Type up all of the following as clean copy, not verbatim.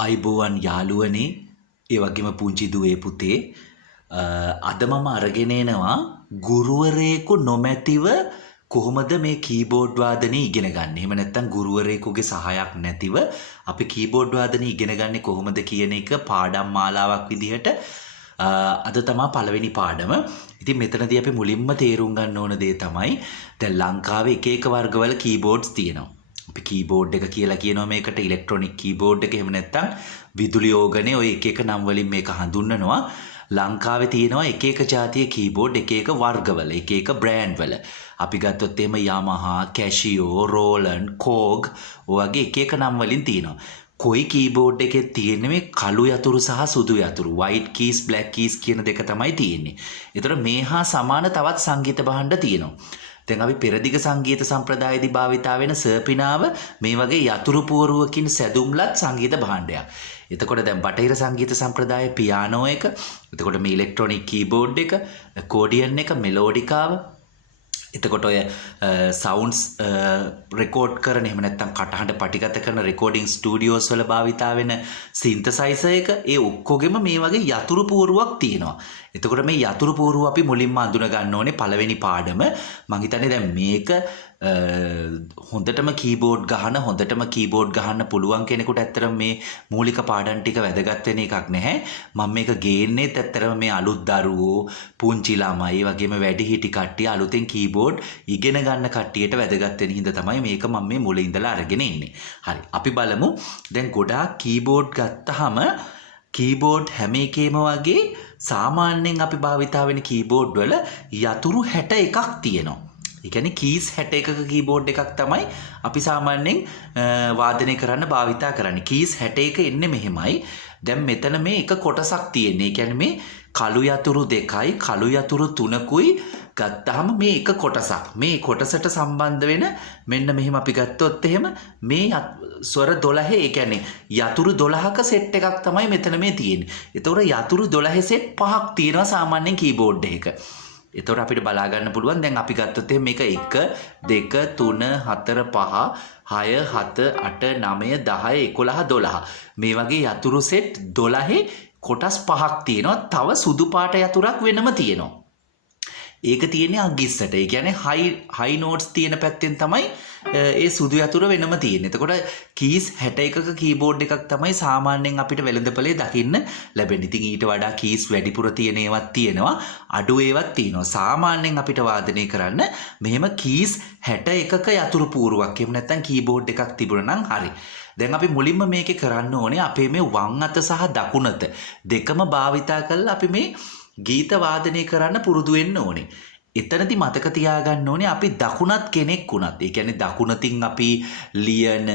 ආයිබෝවන් යාළුවනේ ඒ වගේම පුංචි දුවේ පුතේ අද මම අරගෙන එනවා ගුරුවරයෙකු නොමැතිව කොහොමද මේ කීබෝඩ් වාදනය ඉගෙන ගන්න. එහෙම නැත්නම් ගුරුවරයෙකුගේ සහායක් නැතිව අපි කීබෝඩ් වාදනය ඉගෙන ගන්නේ කොහොමද කියන එක පාඩම් මාලාවක් විදිහට අද තමයි පළවෙනි පාඩම. ඉතින් මෙතනදී අපි මුලින්ම තේරුම් ගන්න ඕන දේ තමයි දැන් ලංකාවේ එක එක වර්ගවල කීබෝඩ්ස් තියෙනවා. අපි කීබෝඩ් එක කියලා කියනවා මේකට ඉලෙක්ට්‍රොනික කීබෝඩ් එක. එහෙම නැත්නම් විදුලි ඕගනේ ඔය එක එක නම් වලින් මේක හඳුන්වනවා. ලංකාවේ තියෙනවා එක එක ජාතියේ කීබෝඩ් එක එක වර්ගවල එක එක බ්‍රෑන්ඩ් වල. අපි ගත්තොත් එහෙම Yamaha, Casio, Roland, Korg ඔයගේ එක එක නම් වලින් තියෙනවා. කොයි කීබෝඩ් එකේ තියෙන්නේ මේ කළු යතුරු සහ සුදු යතුරු white keys black keys කියන දෙක තමයි තියෙන්නේ. ඒතර මේ හා සමාන තවත් සංගීත භාණ්ඩ තියෙනවා. දැන් අපි පෙරදිග සංගීත සම්ප්‍රදායේදී භාවිතා වෙන සර්පිනාව මේ වගේ යතුරු පුවරුවකින් සැදුම්ලත් සංගීත භාණ්ඩයක්. එතකොට දැන් බටහිර සංගීත සම්ප්‍රදායේ පියානෝ එක, එතකොට මේ ඉලෙක්ට්‍රොනික කීබෝඩ් එක, අකෝඩියන් එක, මෙලෝඩිකාව, එතකොට ඔය සවුන්ඩ්ස් රෙකෝඩ් කරන එහෙම නැත්නම් කටහඬ පටිගත කරන රෙකෝඩින් ස්ටුඩියෝස් වල භාවිතා වෙන සින්තසයිසර් එක ඒ ඔක්කොගෙම මේ වගේ යතුරු පුවරුවක් තියෙනවා. එතකොට මේ යතුරු පුවරුව අපි මුලින්ම අඳුන ගන්න ඕනේ පළවෙනි පාඩම. මං හිතන්නේ දැන් මේක හොඳටම කීබෝඩ් ගහන්න පුළුවන් කෙනෙකුට ඇත්තටම මේ මූලික පාඩම් ටික වැදගත් වෙන එකක් නැහැ. මම මේක ගේන්නේත් ඇත්තටම මේ අලුත් දරුවෝ, පුංචි ළමයි, වගේම වැඩිහිටි කට්ටිය අලුතෙන් කීබෝඩ් ඉගෙන ගන්න කට්ටියට වැදගත් වෙන හින්දා තමයි මේක මම මේ මුලින් ඉඳලා අරගෙන ඉන්නේ. හරි. අපි බලමු. දැන් ගොඩාක් කීබෝඩ් ගත්තාම කීබෝඩ් හැම එකේම වගේ සාමාන්‍යයෙන් අපි භාවිතා වෙන කීබෝඩ් වල යතුරු 61ක් තියෙනවා. ඒ කියන්නේ කීස් 61ක කීබෝඩ් එකක් තමයි අපි සාමාන්‍යයෙන් වාදනය කරන්න භාවිතා කරන්නේ. කීස් 61 එන්නේ මෙහෙමයි. දැන් මෙතන මේ එක කොටසක් තියෙන්නේ. ඒ කියන්නේ මේ කළු යතුරු 2යි කළු යතුරු 3කුයි ගත්තාම මේ එක කොටසක්. මේ කොටසට සම්බන්ධ වෙන මෙන්න මෙහෙම අපි ගත්තොත් එහෙම මේ ස්වර 12 ඒ කියන්නේ යතුරු 12ක සෙට් එකක් තමයි මෙතන මේ තියෙන්නේ. ඒතකොට යතුරු 12 සෙට් 5ක් තියෙනවා සාමාන්‍යයෙන් කීබෝඩ් එකක. එතකොට අපිට බලා ගන්න පුළුවන් දැන් අපි ගත්තොත් මේක 1 2 3 4 5 6 7 8 9 10 11 12 මේ වගේ යතුරු සෙට් 12 කොටස් 5ක් තියෙනවා. තව සුදු පාට යතුරක් වෙනම තියෙනවා. ඒක තියෙන්නේ අගිස්සට. ඒ කියන්නේ හයි නෝට්ස් තියෙන පැත්තෙන් තමයි ඒ සුදු යතුර වෙනම තියෙන්නේ. එතකොට කීස් 61ක කීබෝඩ් එකක් තමයි සාමාන්‍යයෙන් අපිට වෙළඳපොලේ දකින්න ලැබෙන්නේ. ඉතින් ඊට වඩා කීස් වැඩිපුර තියෙන ඒවාත් තියෙනවා, අඩු ඒවාත් තියෙනවා. සාමාන්‍යයෙන් අපිට වාදනය කරන්න මෙහෙම කීස් 61ක යතුරු පුවරුවක් එහෙම නැත්නම් කීබෝඩ් එකක් තිබුණා නම් හරි. දැන් අපි මුලින්ම මේකේ කරන්න ඕනේ අපේ මේ වම් අත සහ දකුණු අත දෙකම භාවිතා කරලා අපි මේ ගීත වාදනය කරන්න පුරුදු වෙන්න ඕනේ. එතනදී මතක තියාගන්න ඕනේ අපි දකුණත් කෙනෙක් වුණත්. ඒ කියන්නේ දකුණතින් අපි ලියන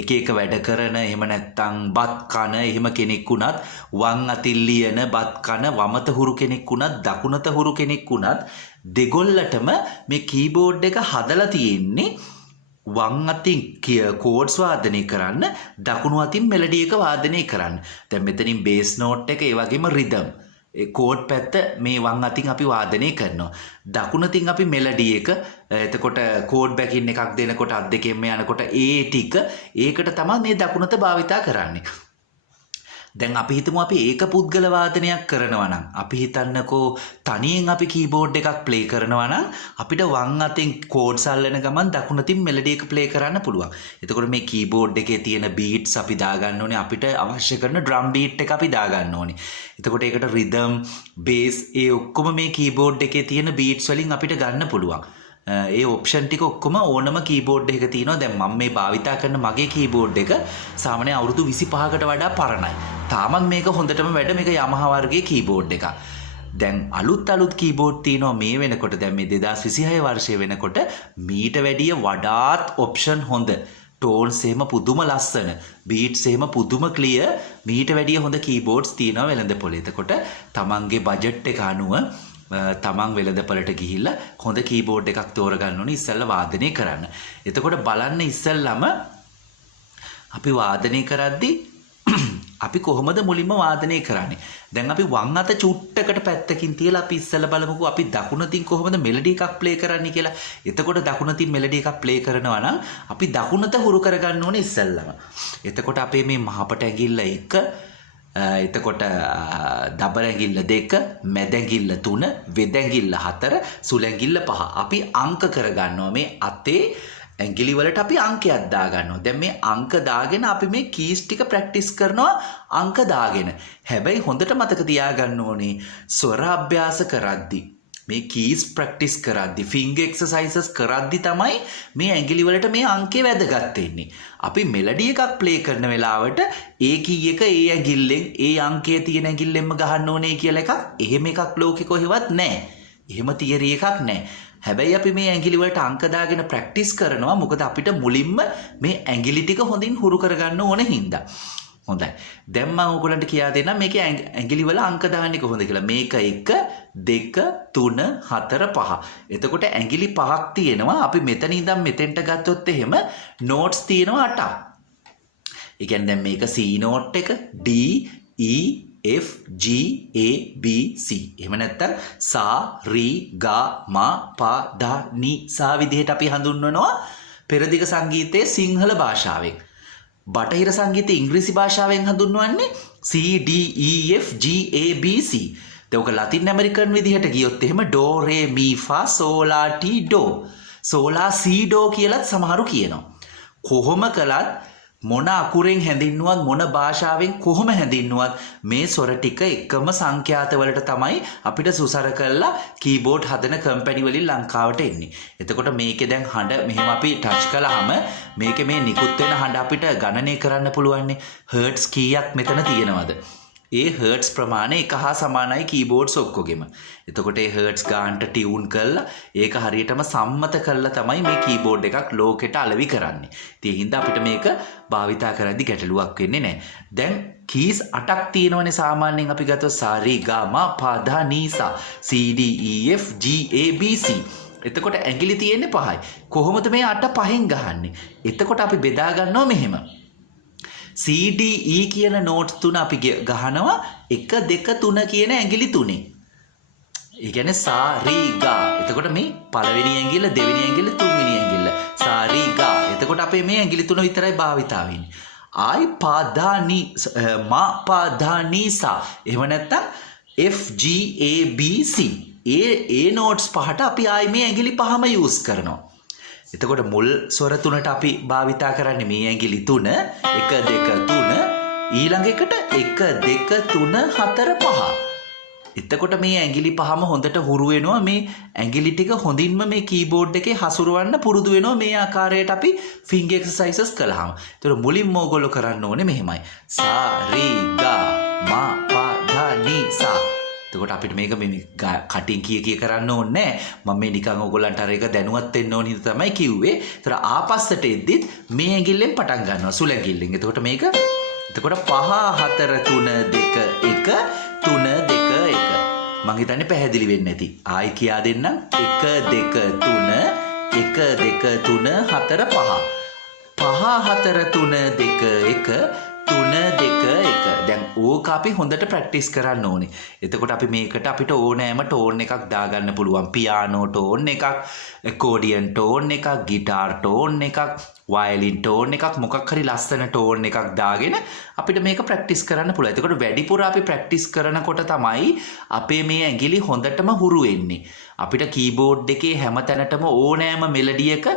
එක එක වැඩ කරන එහෙම නැත්නම් බත් කන එහෙම කෙනෙක් වුණත්, වම් අතින් ලියන බත් කන වමත හුරු කෙනෙක් වුණත්, දකුණත හුරු කෙනෙක් වුණත් දෙගොල්ලටම මේ කීබෝඩ් එක හදලා තියෙන්නේ වම් අතින් කෝඩ්ස් වාදනය කරන්න, දකුණු අතින් මෙලඩි එක වාදනය කරන්න. දැන් මෙතනින් බේස් නෝට් එක ඒ වගේම රිද්ම් ඒ කෝඩ් පැත්ත මේ වම් අතින් අපි වාදනය කරනවා. දකුණු අතින් අපි මෙලඩි එක එතකොට කෝඩ් බැකින් එකක් දෙනකොට අත් දෙකෙන්ම යනකොට ඒ ටික ඒකට තමයි මේ දකුණු අත භාවිතා කරන්නේ. දැන් අපි හිතමු අපි ඒක පුද්ගල වාදනයක් කරනවා නම්, අපි හිතන්නකෝ තනියෙන් අපි කීබෝඩ් එකක් ප්ලේ කරනවා නම් අපිට වම් අතින් කෝඩ්ස් අල්ලන ගමන් දකුණු අතින් මෙලඩි එක ප්ලේ කරන්න පුළුවන්. එතකොට මේ කීබෝඩ් එකේ තියෙන බීට්ස් අපි දාගන්න ඕනේ, අපිට අවශ්‍ය කරන ඩ්‍රම් බීට් එක අපි දාගන්න ඕනේ. එතකොට ඒකට රිද්ම්, බේස් ඒ ඔක්කොම මේ කීබෝඩ් එකේ තියෙන බීට්ස් වලින් අපිට ගන්න පුළුවන්. ඒ ඔප්ෂන් ටික ඔක්කොම ඕනම කීබෝඩ් එකක තියෙනවා. දැන් මම මේ භාවිතා කරන මගේ කීබෝඩ් එක සාමාන්‍ය අවුරුදු 25කට වඩා පරණයි. තාමත් මේක හොඳටම වැඩ. මේක Yamaha වර්ගයේ කීබෝඩ් එකක්. දැන් අලුත් කීබෝඩ් තියෙනවා මේ වෙනකොට. දැන් මේ 2026 වර්ෂයේ වෙනකොට මීට වැඩිය වඩාත් ඔප්ෂන් හොඳ. ටෝන්ස් එහෙම පුදුම ලස්සන, බීට්ස් එහෙම පුදුම ක්ලියර්, මීට වැඩිය හොඳ කීබෝඩ්ස් තියෙනවා වෙළඳපොලේ. එතකොට තමන්ගේ බජට් එක අනුව තමන් වෙළඳපොලට ගිහිල්ලා හොඳ කීබෝඩ් එකක් තෝරගන්න ඕනේ ඉස්සෙල්ලා වාදනය කරන්න. එතකොට බලන්න ඉස්සෙල්ලාම අපි වාදනය කරද්දී අපි කොහොමද මුලින්ම වාදනය කරන්නේ? දැන් අපි වම් අත චුට්ටකට පැත්තකින් තියලා අපි ඉස්සෙල්ලා බලමුකෝ අපි දකුණතින් කොහොමද මෙලඩි එකක් ප්ලේ කරන්නේ කියලා. එතකොට දකුණතින් මෙලඩි එකක් ප්ලේ කරනවා නම් අපි දකුණත හුරු කරගන්න ඕනේ ඉස්සෙල්ලාම. එතකොට අපේ මේ මහපට ඇඟිල්ල 1 එතකොට දබර ඇඟිල්ල 2 මැද ඇඟිල්ල 3 වෙද ඇඟිල්ල 4 සුල ඇඟිල්ල 5 අපි අංක කරගන්නවා මේ අතේ ඇඟිලි වලට අපි අංකයක් දා ගන්නවා. දැන් මේ අංක දාගෙන අපි මේ කීස් ටික ප්‍රැක්ටිස් කරනවා අංක දාගෙන. හැබැයි හොඳට මතක තියාගන්න ඕනේ ස්වර අභ්‍යාස කරද්දී මේ කීස් ප්‍රැක්ටිස් කරද්දී ෆින්ගර් එක්සර්සයිසස් කරද්දී තමයි මේ ඇඟිලි වලට මේ අංකේ වැදගත් වෙන්නේ. අපි මෙලඩි එකක් ප්ලේ කරන වෙලාවට ඒ කී එක ඒ ඇඟිල්ලෙන් ඒ අංකයේ තියෙන ඇඟිල්ලෙන්ම ගහන්න ඕනේ කියලා එකක් එහෙම එකක් ලෝකෙ කොහෙවත් නැහැ. එහෙම තියරි එකක් නැහැ. හැබැයි අපි මේ ඇඟිලි වලට අංක දාගෙන ප්‍රැක්ටිස් කරනවා මොකද අපිට මුලින්ම මේ ඇඟිලි ටික හොඳින් හුරු කරගන්න ඕන හින්දා. හොඳයි. දැන් මම ඔයගොල්ලන්ට කියා දෙන්නම් මේකේ ඇඟිලි වල අංක දාන්නේ කොහොමද කියලා. මේක 1 2 3 4 5. එතකොට ඇඟිලි 5ක් තියෙනවා. අපි මෙතන ඉඳන් මෙතෙන්ට ගත්තොත් එහෙම නෝට්ස් තියෙනවා 8ක්. ඒ කියන්නේ දැන් මේක C නෝට් එක D E F G A B C. එහෙම නැත්නම් සා රි ගා මා පා දා නි සා විදිහට අපි හඳුන්වනවා පෙරදිග සංගීතයේ සිංහල භාෂාවෙන්. බටහිර සංගීතයේ ඉංග්‍රීසි භාෂාවෙන් හඳුන්වන්නේ C D E F G A B C. ඒක ලතින් ඇමරිකන් විදිහට ගියොත් එහෙම ඩෝ රේ මී ෆා සෝලා ටි ඩෝ. සෝලා සී ඩෝ කියලාත් සමහරු කියනවා. කොහොම කළත් මොන අකුරෙන් හැඳින්නුවත් මොන භාෂාවෙන් කොහොම හැඳින්නුවත් මේ ස්වර ටික එකම සංඛ්‍යාත වලට තමයි අපිට සුසර කරලා කීබෝඩ් හදන කම්පැනි වලින් ලංකාවට එන්නේ. එතකොට මේකේ දැන් හඬ මෙහෙම අපි ටච් කළාම මේකේ මේ නිකුත් වෙන හඬ අපිට ගණනය කරන්න පුළුවන්. හර්ට්ස් කීයක් මෙතන තියෙනවද? ඒ හර්ට්ස් ප්‍රමාණය එක හා සමානයි කීබෝඩ්ස් ඔක්කොගෙම. එතකොට ඒ හර්ට්ස් ගානට ටියුන් කරලා ඒක හරියටම සම්මත කරලා තමයි මේ කීබෝඩ් එකක් ලෝකෙට අලෙවි කරන්නේ. ඉතින් ඒ හින්දා අපිට මේක භාවිතා කරද්දි ගැටලුවක් වෙන්නේ නැහැ. දැන් කීස් 8ක් තියෙනවනේ සාමාන්‍යයෙන් අපි ගත්තොත් සා රි ගා මා පා දා නි සා C D E F G A B C. එතකොට ඇඟිලි තියෙන්නේ 5යි. කොහොමද මේ 8 5න් ගහන්නේ? එතකොට අපි බෙදා ගන්නවා මෙහෙම. C D E කියන නෝට්ස් තුන අපි ගහනවා 1 2 3 කියන ඇඟිලි තුනේ. ඒ කියන්නේ සා රි ගා. එතකොට මේ පළවෙනි ඇඟිල්ල දෙවෙනි ඇඟිල්ල තුන්වෙනි ඇඟිල්ල සා රි ගා. එතකොට අපේ මේ ඇඟිලි තුන විතරයි භාවිතා වෙන්නේ. ආයි පා දා නි මා පා දා නි සා. එහෙම නැත්නම් F G A B C. A notes පහට අපි ආයි මේ ඇඟිලි පහම යූස් කරනවා. එතකොට මුල් ස්වර තුනට අපි භාවිතා කරන්නේ මේ ඇඟිලි 3 1 2 3 ඊළඟ එකට 1 2 3 4 5. එතකොට මේ ඇඟිලි පහම හොඳට හුරු වෙනවා. මේ ඇඟිලි ටික හොඳින්ම මේ කීබෝඩ් එකේ හසුරවන්න පුරුදු වෙනවා මේ ආකාරයට අපි ෆින්ගර් එක්සර්සයිසස් කළාම. එතකොට මුලින්ම ඕගොල්ලෝ කරන්න ඕනේ මෙහෙමයි. සා රි ගා මා පා දා නි සා. එතකොට අපිට මේක මේ කටින් කිය කරන්න ඕනේ නැහැ. මම මේ නිකන් ඕගොල්ලන්ට අර එක දැනුවත් වෙන්න ඕන හින්දා තමයි කිව්වේ. ඒතර ආපස්සට එද්දිත් මේ ඇඟිල්ලෙන් පටන් ගන්නවා සුල ඇඟිල්ලෙන්. එතකොට මේක 5 4 3 2 1 3 2 1. මං හිතන්නේ පැහැදිලි වෙන්නේ නැති. ආයි කියා දෙන්නම්. 1 2 3 1 2 3 4 5. 5 4 3 2 1 3 2 1. දැන් ඕක අපි හොඳට ප්‍රැක්ටිස් කරන්න ඕනේ. එතකොට අපි මේකට අපිට ඕනෑම ටෝන් එකක් දාගන්න පුළුවන්. පියානෝ ටෝන් එකක්, ඇකෝඩියන් ටෝන් එකක්, ගිටාර් ටෝන් එකක්, වයලින් ටෝන් එකක්, මොකක් හරි ලස්සන ටෝන් එකක් දාගෙන අපිට මේක ප්‍රැක්ටිස් කරන්න පුළුවන්. එතකොට වැඩිපුර අපි ප්‍රැක්ටිස් කරනකොට තමයි අපේ මේ ඇඟිලි හොඳටම හුරු වෙන්නේ. අපිට කීබෝඩ් එකේ හැම තැනටම ඕනෑම මෙලඩි එක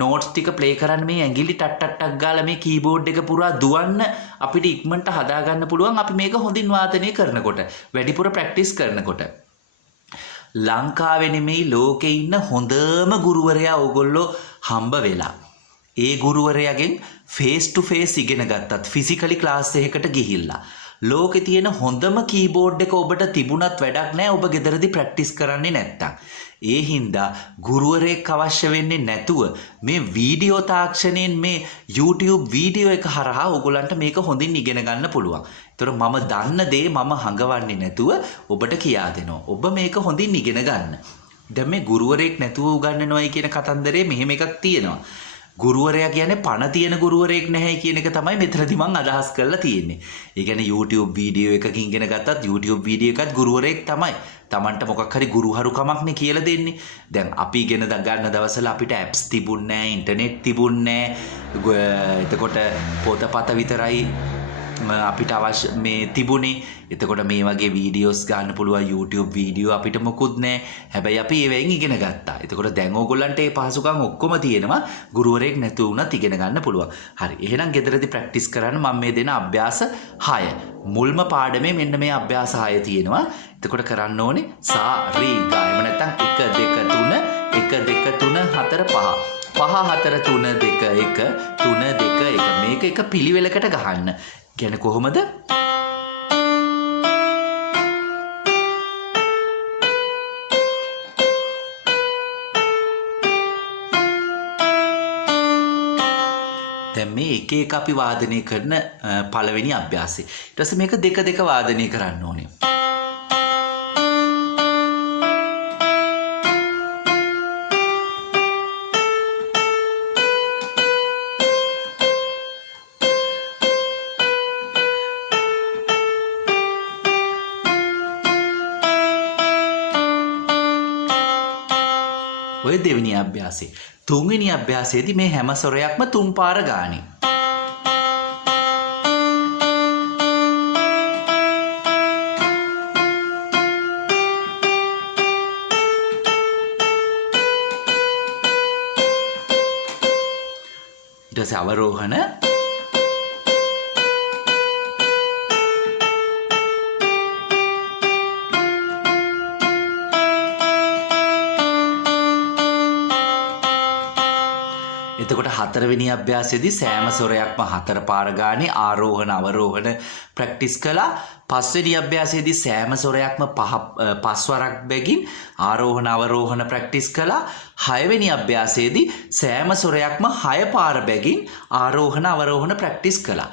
නෝට්ස් ටික ප්ලේ කරන්න මේ ඇඟිලි ටට්ටක් ගාලා මේ කීබෝඩ් එක පුරා දුවන්න අපිට ඉක්මනට හදාගන්න පුළුවන්. අපි මේක හොඳින් වාදනය කරනකොට වැඩිපුර ප්‍රැක්ටිස් කරනකොට. ලංකාවේ නෙමෙයි ලෝකේ ඉන්න හොඳම ගුරුවරයා ඕගොල්ලෝ හම්බ වෙලා ඒ ගුරුවරයාගෙන් ෆේස් ටු ෆේස් ඉගෙන ගත්තත් ෆිසිකලි ක්ලාස් එකකට ගිහිල්ලා ලෝකේ තියෙන හොඳම කීබෝඩ් එක ඔබට තිබුණත් වැඩක් නැහැ ඔබ ගෙදරදී ප්‍රැක්ටිස් කරන්නේ නැත්තම්. ඒ හින්දා ගුරුවරයෙක් අවශ්‍ය වෙන්නේ නැතුව මේ වීඩියෝ තාක්ෂණයෙන් මේ YouTube වීඩියෝ එක හරහා ඔයගොල්ලන්ට මේක හොඳින් ඉගෙන ගන්න පුළුවන්. ඒතර මම දන්න දේ මම හංගවන්නේ නැතුව ඔබට කියා දෙනවා. ඔබ මේක හොඳින් ඉගෙන ගන්න. දැන් මේ ගුරුවරයෙක් නැතුව උගන්වනවායි කියන කතන්දරේ මෙහෙම එකක් තියෙනවා. ගුරුවරයා කියන්නේ පණ තියෙන ගුරුවරයෙක් නැහැ කියන එක තමයි මෙතනදී මම අදහස් කරලා තියෙන්නේ. ඒ කියන්නේ YouTube වීඩියෝ එකකින් ඉගෙන ගත්තත් YouTube වීඩියෝ එකත් ගුරුවරයෙක් තමයි. Tamanට මොකක් හරි ගුරුහරුකමක්නේ කියලා දෙන්නේ. දැන් අපි ඉගෙන ගන්න දවස්වල අපිට apps තිබුණේ නැහැ, ඉන්ටර්නෙට් තිබුණේ නැහැ. එතකොට පොතපත විතරයි අපිට අවශ්‍ය මේ තිබුණේ. එතකොට මේ වගේ වීඩියෝස් ගන්න පුළුවන් YouTube වීඩියෝ අපිට මොකුත් නැහැ. හැබැයි අපි ඒවෙන් ඉගෙන ගත්තා. එතකොට දැන් ඕගොල්ලන්ට මේ පහසුකම් ඔක්කොම තියෙනවා. ගුරුවරයෙක් නැතුව වුණත් ඉගෙන ගන්න පුළුවන්. හරි. එහෙනම් ගෙදරදී ප්‍රැක්ටිස් කරන්න මම මේ දෙන අභ්‍යාස 6. මුල්ම පාඩමේ මෙන්න මේ අභ්‍යාස 6 තියෙනවා. එතකොට කරන්න ඕනේ සා රි ගා. එහෙම නැත්නම් 1 2 3 1 2 3 4 5. 5 4 3 2 1 3 2 1 මේක එක පිළිවෙලකට ගහන්න. කියන්නේ කොහොමද? දැන් මේ එක එක අපි වාදනය කරන පළවෙනි අභ්‍යාසය. ඊට පස්සේ මේක දෙක දෙක වාදනය කරන්න ඕනේ. ඔය දෙවෙනි අභ්‍යාසය. තුන්වෙනි අභ්‍යාසයේදී මේ හැම සොරයක්ම තුන් පාර ගානේ. ඊට පස්සේ අවරෝහණ එතකොට හතරවෙනි අභ්‍යාසයේදී සෑම සොරයක්ම හතර පාර ගානේ ආරෝහණ අවරෝහණ ප්‍රැක්ටිස් කළා. පස්වෙනි අභ්‍යාසයේදී සෑම සොරයක්ම පස් වරක් බැගින් ආරෝහණ අවරෝහණ ප්‍රැක්ටිස් කළා. හයවෙනි අභ්‍යාසයේදී සෑම සොරයක්ම 6 පාර බැගින් ආරෝහණ අවරෝහණ ප්‍රැක්ටිස් කළා.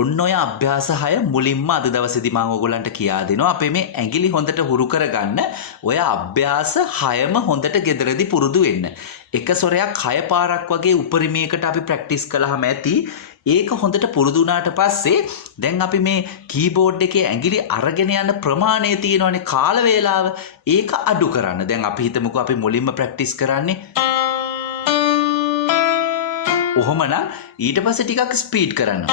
ඔන්න ඔය අභ්‍යාස 6 මුලින්ම අද දවසේදී මම ඔයගොල්ලන්ට කියා දෙනවා. අපේ මේ ඇඟිලි හොඳට හුරු කරගන්න ඔය අභ්‍යාස 6ම හොඳට ගෙදරදී පුරුදු වෙන්න. එක සොරයක් 6 පාරක් වගේ උපරිමයකට අපි ප්‍රැක්ටිස් කළාම ඇති. ඒක හොඳට පුරුදු වුණාට පස්සේ දැන් අපි මේ කීබෝඩ් එකේ ඇඟිලි අරගෙන යන ප්‍රමාණය තියෙනවනේ කාල වේලාව. ඒක අඩු කරන්න. දැන් අපි හිතමුකෝ අපි මුලින්ම ප්‍රැක්ටිස් කරන්නේ. ඔහොමනම් ඊට පස්සේ ටිකක් ස්පීඩ් කරන්න.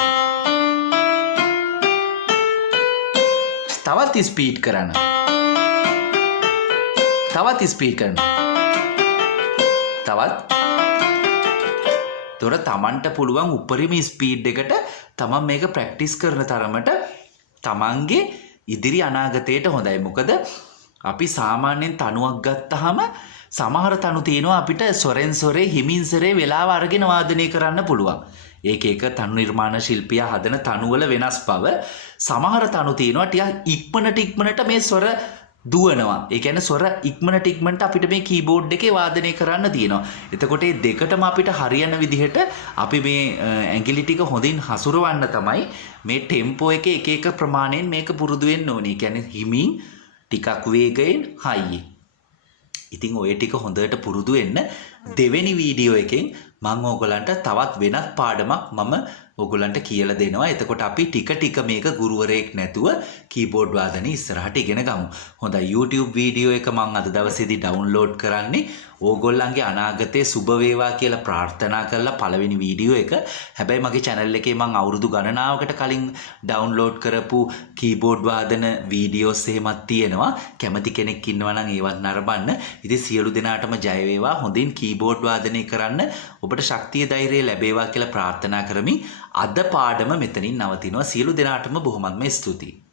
තවත් ස්පීඩ් කරන්න. තවත් ස්පීඩ් කරන්න. තවත්. තොර තමන්ට පුළුවන් උපරිම ස්පීඩ් එකට තමන් මේක ප්‍රැක්ටිස් කරන තරමට තමන්ගේ ඉදිරි අනාගතයට හොඳයි. මොකද අපි සාමාන්‍යයෙන් තනුවක් ගත්තාම සමහර තනු තියෙනවා අපිට සොරෙන් සොරේ හිමින් සරේ වෙලාව අරගෙන වාදනය කරන්න පුළුවන්. ඒක එක තනු නිර්මාණ ශිල්පියා හදන තනුවල වෙනස් බව. සමහර තනු තියෙනවා ටිකක් ඉක්මනට මේ ස්වර දුවනවා. ඒ කියන්නේ ස්වර ඉක්මනට අපිට මේ කීබෝඩ් එකේ වාදනය කරන්න තියෙනවා. එතකොට මේ දෙකටම අපිට හරියන විදිහට අපි මේ ඇඟිලි ටික හොඳින් හසුරවන්න තමයි මේ ටෙම්පෝ එකේ එක එක ප්‍රමාණයෙන් මේක පුරුදු වෙන්න ඕනේ. ඒ කියන්නේ හිමින් ටිකක් වේගයෙන් හයියෙන්. ඉතින් ඔය ටික හොඳට පුරුදු වෙන්න දෙවෙනි වීඩියෝ එකෙන් මම ඕගලන්ට තවත් වෙනත් පාඩමක් මම ඕගලන්ට කියලා දෙනවා. එතකොට අපි ටික මේක ගුරුවරයෙක් නැතුව කීබෝඩ් වාදනය ඉස්සරහට ඉගෙන ගමු. හොඳයි YouTube වීඩියෝ එක මම අද දවසේදී ඩවුන්ලෝඩ් කරන්නේ. ඕගොල්ලන්ගේ අනාගතේ සුබ වේවා කියලා ප්‍රාර්ථනා කරලා පළවෙනි වීඩියෝ එක. හැබැයි මගේ channel එකේ මම අවුරුදු ගණනාවකට කලින් ඩවුන්ලෝඩ් කරපු කීබෝඩ් වාදන වීඩියෝස් එහෙමත් තියෙනවා. කැමති කෙනෙක් ඉන්නවා නම් ඒවත් නරඹන්න. ඉතින් සියලු දෙනාටම ජය වේවා. හොඳින් කීබෝඩ් වාදනය කරන්න ඔබට ශක්තිය ධෛර්යය ලැබේවා කියලා ප්‍රාර්ථනා කරමින් අද පාඩම මෙතනින් නවතිනවා. සියලු දෙනාටම බොහොමත්ම ස්තුතියි.